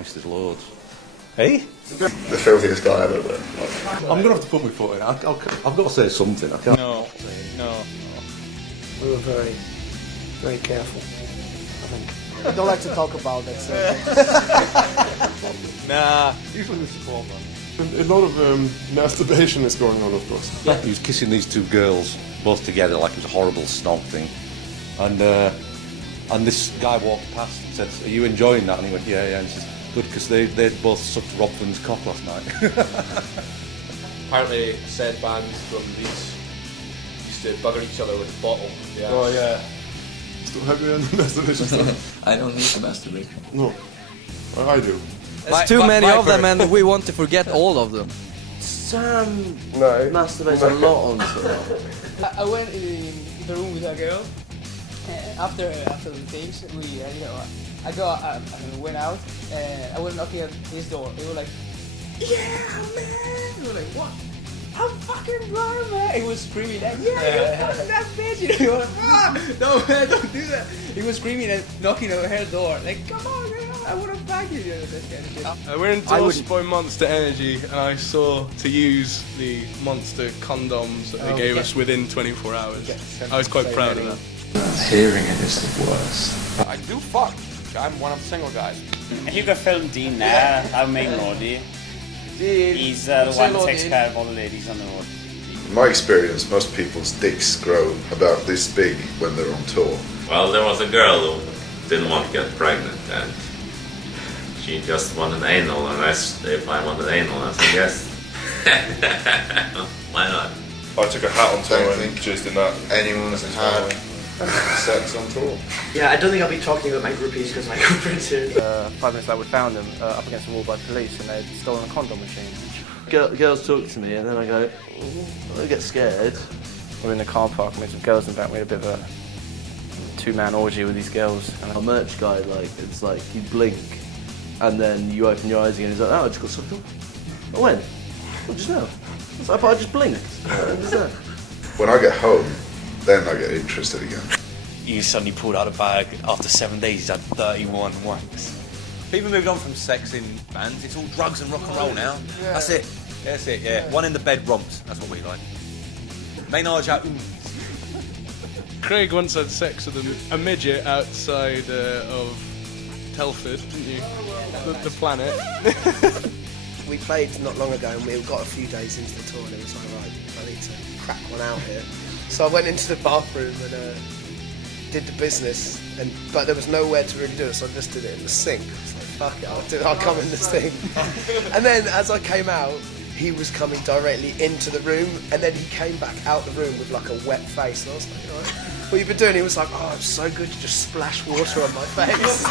Christ, there's loads. Hey? The filthiest guy ever. I'm going to have to put my foot in. I've got to say something. I can't. No. We were very, very careful. I don't like to talk about that, so... Nah. Usually the support man. A lot of masturbation is going on, of course. Yeah. He was kissing these two girls, both together, like it was a horrible snog thing. And this guy walked past and said, "Are you enjoying that?" And he went, yeah. And he says, "Good, because they'd both sucked Rob Flynn's cock last night." Apparently, said bands from Leeds used to bugger each other with a bottle. Yeah. Oh yeah. Still happy on the masturbation stuff? I don't need to masturbate. No. I do. There's too many of them and we want to forget all of them. Sam Masturbates a lot on stuff. I went in the room with a girl. After the things, we went out. I was knocking at his door. He was like, "Yeah, man!" We were like, "What? I'm fucking blind, man!" He was screaming like, "Yeah, you're fucking that bitch!" You know, he was like, "Ah, no, man, don't do that!" He was screaming and knocking on her door, like, "Come on, man, I want to back you!" This kind of shit. I went endorsed by Monster Energy, and I saw to use the Monster condoms that they gave us within 24 hours. I was quite proud of that. Hearing it is the worst. I do fuck. I'm one of the single guys. If you could film Dean now, I would make Nordy. He's the one that takes care of all the ladies on the road. In my experience, most people's dicks grow about this big when they're on tour. Well, there was a girl who didn't want to get pregnant, and she just wanted anal, and if I wanted anal, I said yes. Why not? I took a hat on tour Don't and think just in that. anyone's had sex on tour. Yeah, I don't think I'll be talking about my groupies because my girlfriend's here. 5 minutes later we found them up against the wall by police and they'd stolen a condom machine. Girls talk to me and then I go, I get scared. We're in the car park and there's some girls in the back. We had a bit of a two-man orgy with these girls. And Our merch guy, it's like you blink and then you open your eyes again and he's like, "Oh, I just got sucked up." "Oh, when?" "Well, just now." It's like, "I just blinked." When I get home, then I get interested again. You suddenly pulled out a bag. After 7 days, he's had 31 wanks. People moved on from sex in bands. It's all drugs and rock and roll now. Yeah. That's it. That's it, yeah. One in the bed romps. That's what we like. Ménage à une. Craig once had sex with a midget outside of Telford, didn't you? The planet. We played not long ago and we got a few days into the tour and it was like, right, I need to crack one out here. So I went into the bathroom and did the business, but there was nowhere to really do it, so I just did it in the sink. I was like, fuck it, I'll come in this thing. And then as I came out, he was coming directly into the room, and then he came back out the room with like a wet face. And I was like, "All right, what you been doing?" He was like, "Oh, it's so good to just splash water on my face."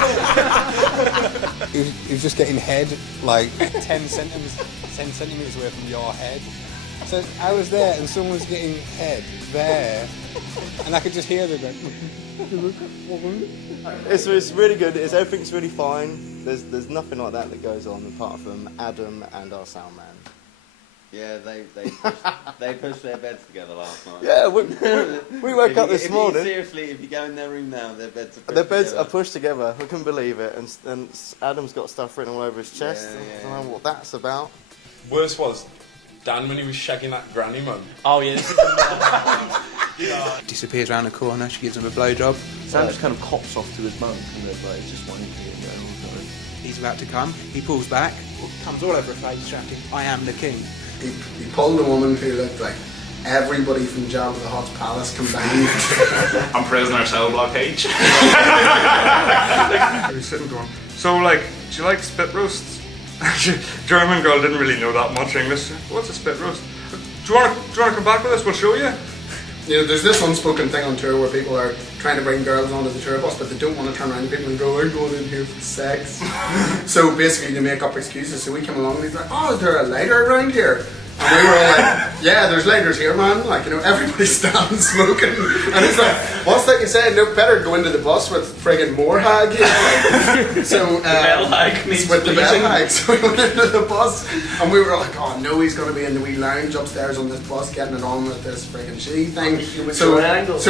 He was just getting head like 10 centimeters away from your head. So I was there and someone was getting head there, and I could just hear them going. It's really good. Everything's really fine. There's nothing like that goes on apart from Adam and our sound man. Yeah, they pushed their beds together last night. Yeah, we woke up this morning. Seriously, if you go in their room now, their beds are pushed Their beds together. are pushed together. We couldn't believe it. And Adam's got stuff written all over his chest. Yeah. I don't know what that's about. Worst was Dan when he was shagging that granny mum. Oh yeah. Disappears around the corner. She gives him a blowjob. Sam just kind of cops off to his monk and they're like, it's just one idiot. He's about to come. He pulls back. Comes all over a face, shouting, "I am the king." He pulled a woman who looked like everybody from Jabba the Hutt's palace combined. I'm prisoner cell block H. He was sitting going, "So, like, do you like spit roasts?" German girl didn't really know that much English. "What's a spit roast? Do you want to come back with us? We'll show you." You know, there's this unspoken thing on tour where people are trying to bring girls onto the tour bus, but they don't want to turn around to people and go, "I'm going in here for sex." So basically they make up excuses. So we come along and he's like, "Oh, is there a lighter around here?" And we were all like, "Yeah, there's lighters here, man." Like, you know, everybody's standing smoking. And it's like, what's that you say? No, better go into the bus with friggin' more hag. You know? So, bell hag needs with the bell bleaching. hag. So we went into the bus and we were like, "Oh no, he's going to be in the wee lounge upstairs on this bus getting it on with this friggin' she thing." So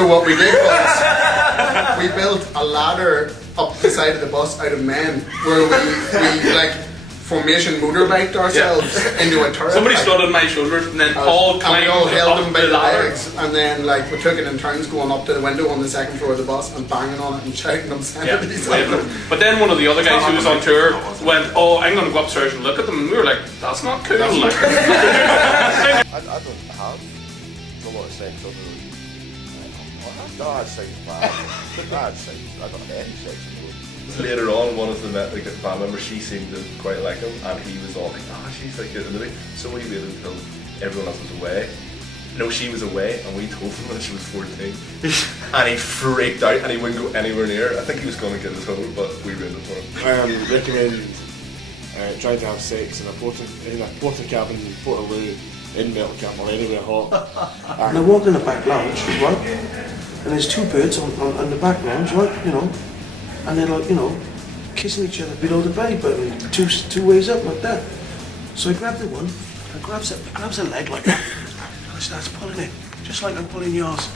what we did was we built a ladder up the side of the bus out of men, where we like formation motorbiked ourselves into a turret. Somebody stood on my shoulders and then Paul and we all held them by the ladder. legs, and then like we took it in turns going up to the window on the second floor of the bus and banging on it and shouting obscenities at them. But then one of the other guys who was on tour went, "Oh, I'm going to go upstairs and look at them," and we were like, "That's not cool." I don't have a lot of sex other than I had sex bad. I had sex. I got any sex. Later on, one of the band members, she seemed to quite like him, and he was all like, she's like good. And so we waited until everyone else was away. No, she was away, and we told him that she was 14. And he freaked out, and he wouldn't go anywhere near. I think he was going to get his home, but we ruined it for him. I recommend trying to have sex in a porta cabin in Portaloo, in Metal Camp, or anywhere hot. And I walked in the back lounge, right? And there's two birds on the back lounge, right? You know, and they're like, you know, kissing each other below the belly button, two ways up like that. So I grabbed the one, and grabs a leg like that, and I starts pulling it, just like I'm pulling yours.